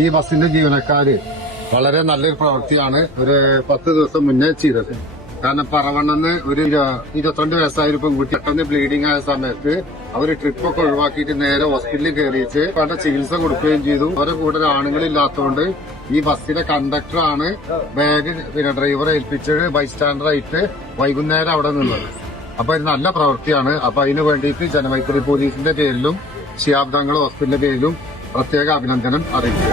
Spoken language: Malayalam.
ഈ ബസിന്റെ ജീവനക്കാര് വളരെ നല്ലൊരു പ്രവൃത്തിയാണ് ഒരു 10 ദിവസം മുന്നേ ചെയ്തത്. കാരണം പറവണ്ണെന്ന് ഒരു 22 വയസ്സായ ഒരു പെൺകുട്ടി പെട്ടെന്ന് ബ്ലീഡിംഗ് ആയ സമയത്ത് അവര് ട്രിപ്പൊക്കെ ഒഴിവാക്കിയിട്ട് നേരെ ഹോസ്പിറ്റലിൽ കയറിയിട്ട് വേണ്ട ചികിത്സ കൊടുക്കുകയും ചെയ്തു. അവരുടെ കൂടെ ആണുങ്ങളില്ലാത്തതുകൊണ്ട് ഈ ബസ്സിലെ കണ്ടക്ടറാണ് ബാഗ് ഡ്രൈവറെ ഏൽപ്പിച്ചത് ബൈസ്റ്റാൻഡറായിട്ട് വൈകുന്നേരം അവിടെ നിന്നത്. അപ്പൊ ഇത് നല്ല പ്രവൃത്തിയാണ്. അപ്പൊ അതിനു വേണ്ടിയിട്ട് ജനമൈത്രി പോലീസിന്റെ പേരിലും ശിഹാബ് തങ്ങൾ ഹോസ്പിറ്റലിന്റെ പേരിലും പ്രത്യേക അഭിനന്ദനം അറിയിച്ചു.